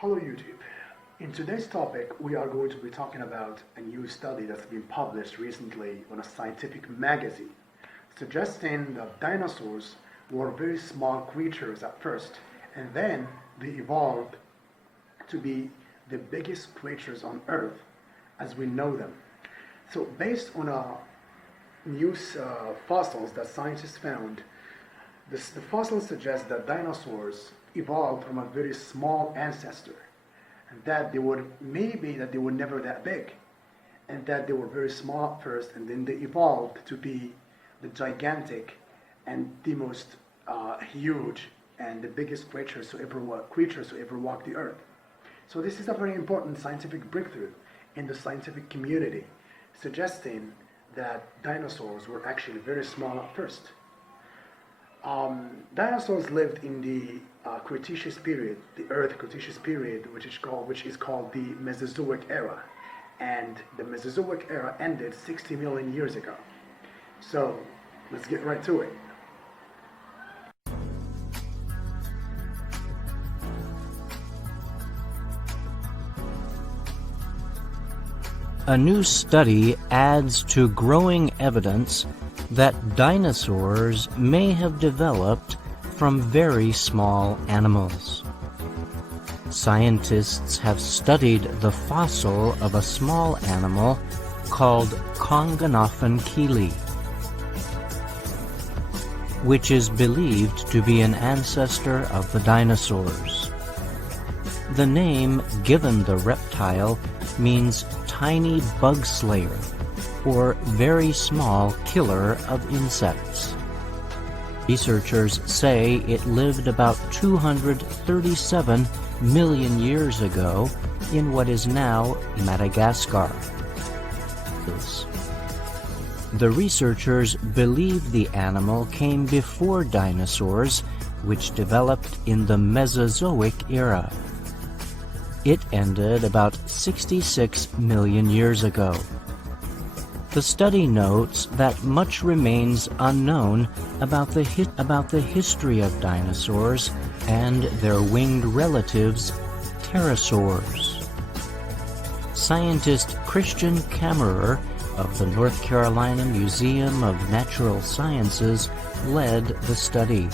Hello YouTube. In today's topic, we are going to be talking about a new study that's been published recently on a scientific magazine, suggesting that dinosaurs were very small creatures at first, and then they evolved to be the biggest creatures on Earth as we know them. So based on new fossils that scientists found, the fossils suggest that dinosaurs evolved from a very small ancestor, and that they were never that big, and that they were very small at first, and then they evolved to be the gigantic and the most huge and the biggest creatures who ever walked the earth. So this is a very important scientific breakthrough in the scientific community, suggesting that dinosaurs were actually very small at first. Dinosaurs lived in the Cretaceous period, the Earth Cretaceous period, which is called the Mesozoic era, and the Mesozoic era ended 60 million years ago. So let's get right to it. A new study adds to growing evidence that dinosaurs may have developed from very small animals. Scientists have studied the fossil of a small animal called Konganophonkeili, which is believed to be an ancestor of the dinosaurs. The name given the reptile means tiny bug slayer, or very small killer of insects. Researchers say it lived about 237 million years ago in what is now Madagascar. The researchers believe the animal came before dinosaurs, which developed in the Mesozoic era. It ended about 66 million years ago. The study notes that much remains unknown about the history of dinosaurs and their winged relatives, pterosaurs. Scientist Christian Kammerer of the North Carolina Museum of Natural Sciences led the study.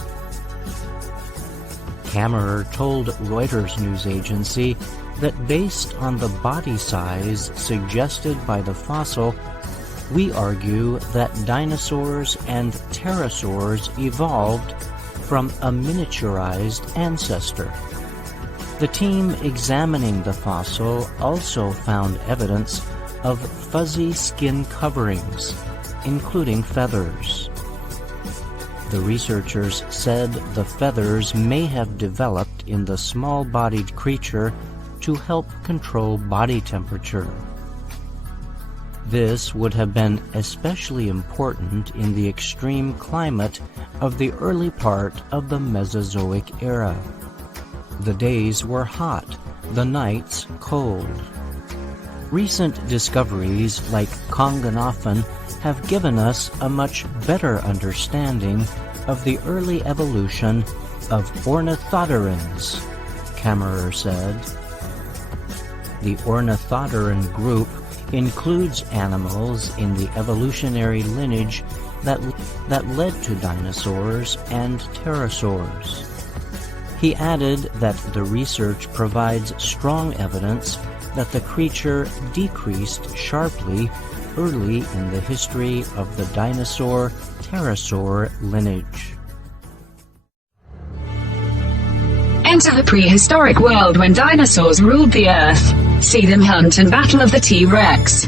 Kammerer told Reuters news agency that based on the body size suggested by the fossil, we argue that dinosaurs and pterosaurs evolved from a miniaturized ancestor. The team examining the fossil also found evidence of fuzzy skin coverings, including feathers. The researchers said the feathers may have developed in the small-bodied creature to help control body temperature. This would have been especially important in the extreme climate of the early part of the Mesozoic era. The days were hot, the nights cold. Recent discoveries like Konganophon have given us a much better understanding of the early evolution of ornithodorans, Kammerer said. The ornithodorans group includes animals in the evolutionary lineage that led to dinosaurs and pterosaurs. He added that the research provides strong evidence that the creature decreased sharply early in the history of the dinosaur-pterosaur lineage. Enter the prehistoric world when dinosaurs ruled the earth. See them hunt and battle of the T-Rex.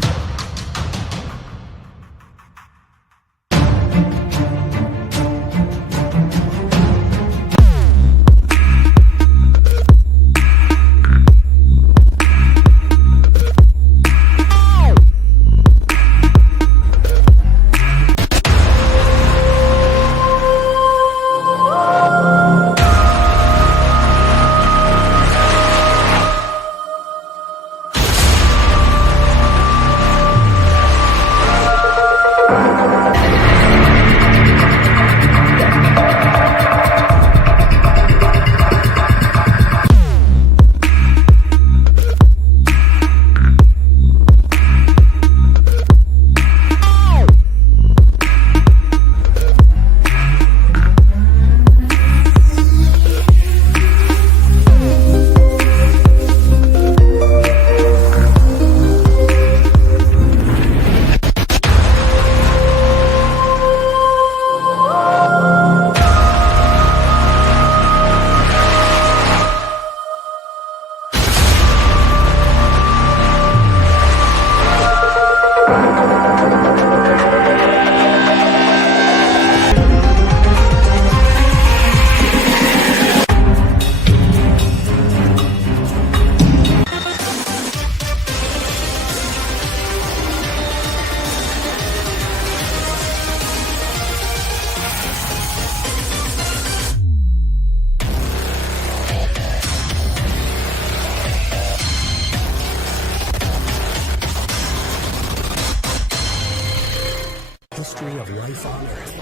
life on Earth.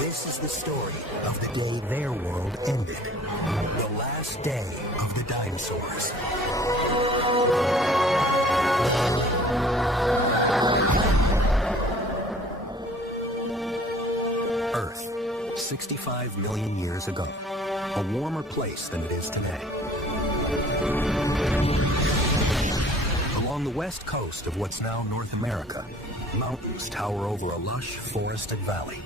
This is the story of the day their world ended. The last day of the dinosaurs. Earth, 65 million years ago. A warmer place than it is today. Along the west coast of what's now North America, mountains tower over a lush, forested valley.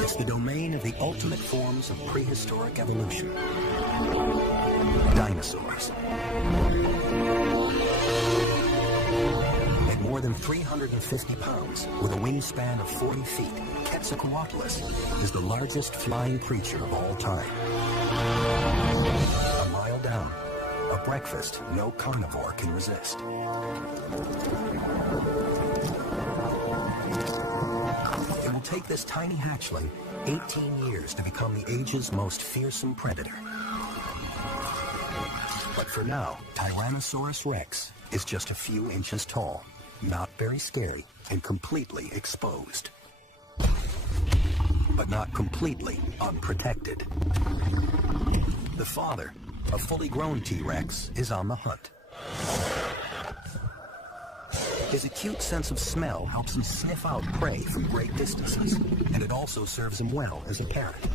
It's the domain of the ultimate forms of prehistoric evolution. Dinosaurs. At more than 350 pounds, with a wingspan of 40 feet, Quetzalcoatlus is the largest flying creature of all time. A mile down, a breakfast no carnivore can resist. It will take this tiny hatchling 18 years to become the age's most fearsome predator. But for now, Tyrannosaurus Rex is just a few inches tall, not very scary, and completely exposed. But not completely unprotected. The father, a fully grown T-Rex, is on the hunt. His acute sense of smell helps him sniff out prey from great distances, and it also serves him well as a parent.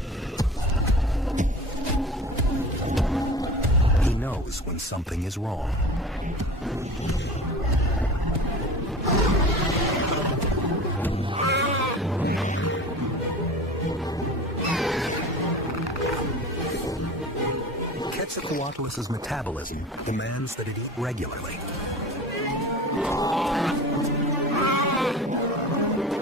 He knows when something is wrong. Quetzalcoatlus's metabolism demands that it eat regularly.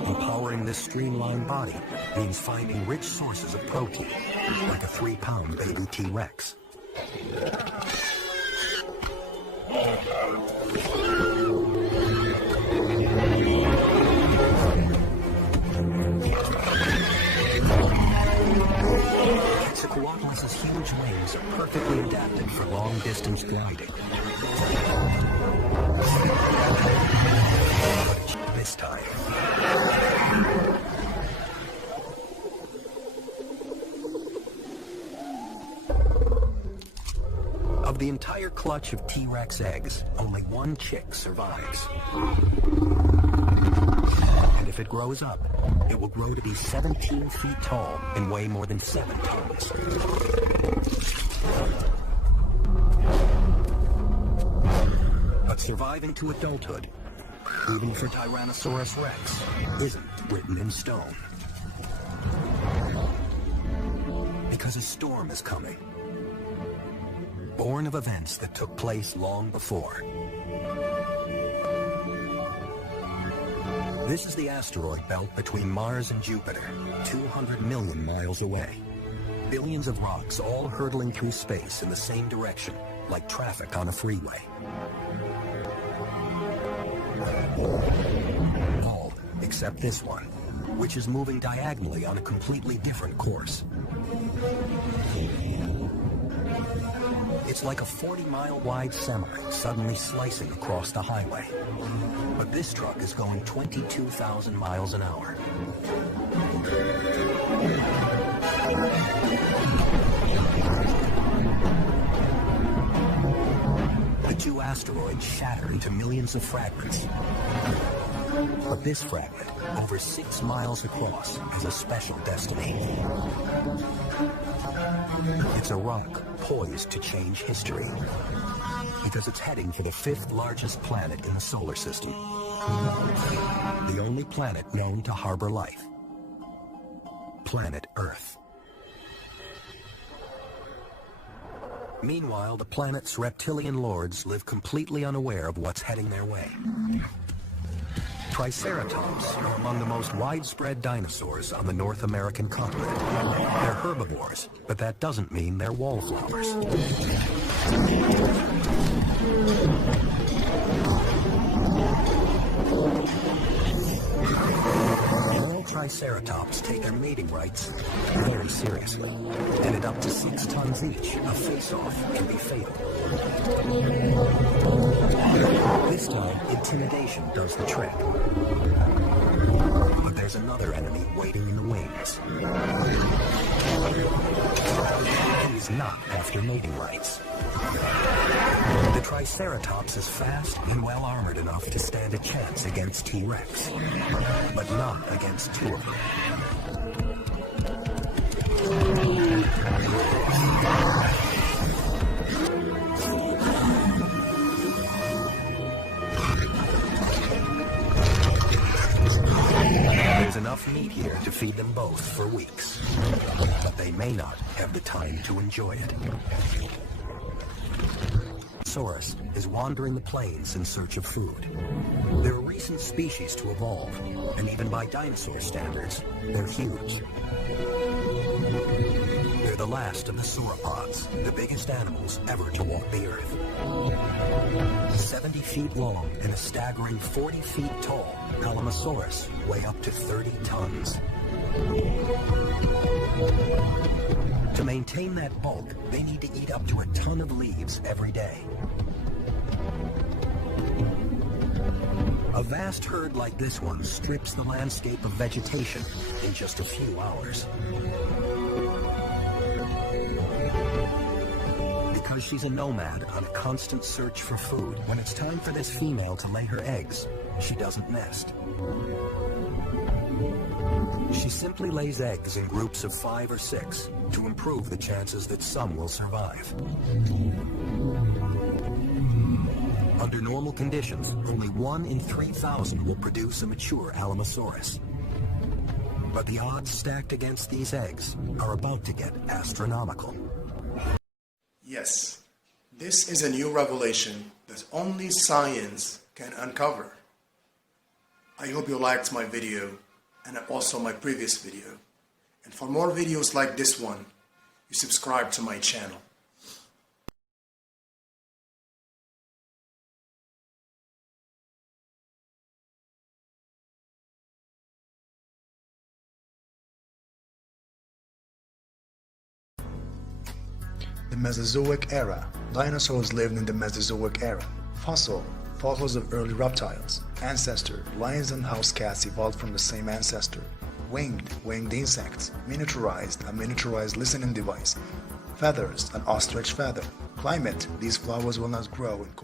Empowering this streamlined body means finding rich sources of protein, like a 3-pound baby T-Rex. Quetzalcoatlus's huge wings are perfectly adapted for long-distance gliding. This time. Of the entire clutch of T-Rex eggs, only one chick survives. And if it grows up, it will grow to be 17 feet tall and weigh more than 7 tons. But surviving to adulthood, even for Tyrannosaurus Rex, isn't written in stone. Because a storm is coming, born of events that took place long before. This is the asteroid belt between Mars and Jupiter, 200 million miles away. Billions of rocks all hurtling through space in the same direction, like traffic on a freeway. All except this one, which is moving diagonally on a completely different course. It's like a 40-mile wide semi suddenly slicing across the highway. But this truck is going 22,000 miles an hour. The two asteroids shatter into millions of fragments. But this fragment, over 6 miles across, has a special destiny. It's a rock poised to change history, because it's heading for the 5th largest planet in the solar system. The only planet known to harbor life. Planet Earth. Meanwhile, the planet's reptilian lords live completely unaware of what's heading their way. Triceratops are among the most widespread dinosaurs on the North American continent. They're herbivores, but that doesn't mean they're wallflowers. All Triceratops take their mating rights very seriously, and at up to 6 tons each, a face-off can be fatal. This time, intimidation does the trick. But there's another enemy waiting in the wings. He's not after mating rights. The Triceratops is fast and well-armored enough to stand a chance against T-Rex, but not against 2 of them. There's enough meat here to feed them both for weeks, but they may not have the time to enjoy it. Saurus is wandering the plains in search of food. They're a recent species to evolve, and even by dinosaur standards, they're huge. They're the last of the sauropods, the biggest animals ever to walk the earth. 70 feet long and a staggering 40 feet tall, Alamosaurus weigh up to 30 tons. To maintain that bulk, they need to eat up to a ton of leaves every day. A vast herd like this one strips the landscape of vegetation in just a few hours. Because she's a nomad on a constant search for food, when it's time for this female to lay her eggs, she doesn't nest. She simply lays eggs in groups of 5 or 6 to improve the chances that some will survive. Under normal conditions, only 1 in 3,000 will produce a mature Alamosaurus. But the odds stacked against these eggs are about to get astronomical. Yes, this is a new revelation that only science can uncover. I hope you liked my video and also my previous video. And for more videos like this one, you subscribe to my channel. The Mesozoic era. Dinosaurs lived in the Mesozoic era. Fossils of early reptiles. Ancestor. Lions and house cats evolved from the same ancestor. Winged insects. Miniaturized. A miniaturized listening device. Feathers. An ostrich feather. Climate. These flowers will not grow in cold.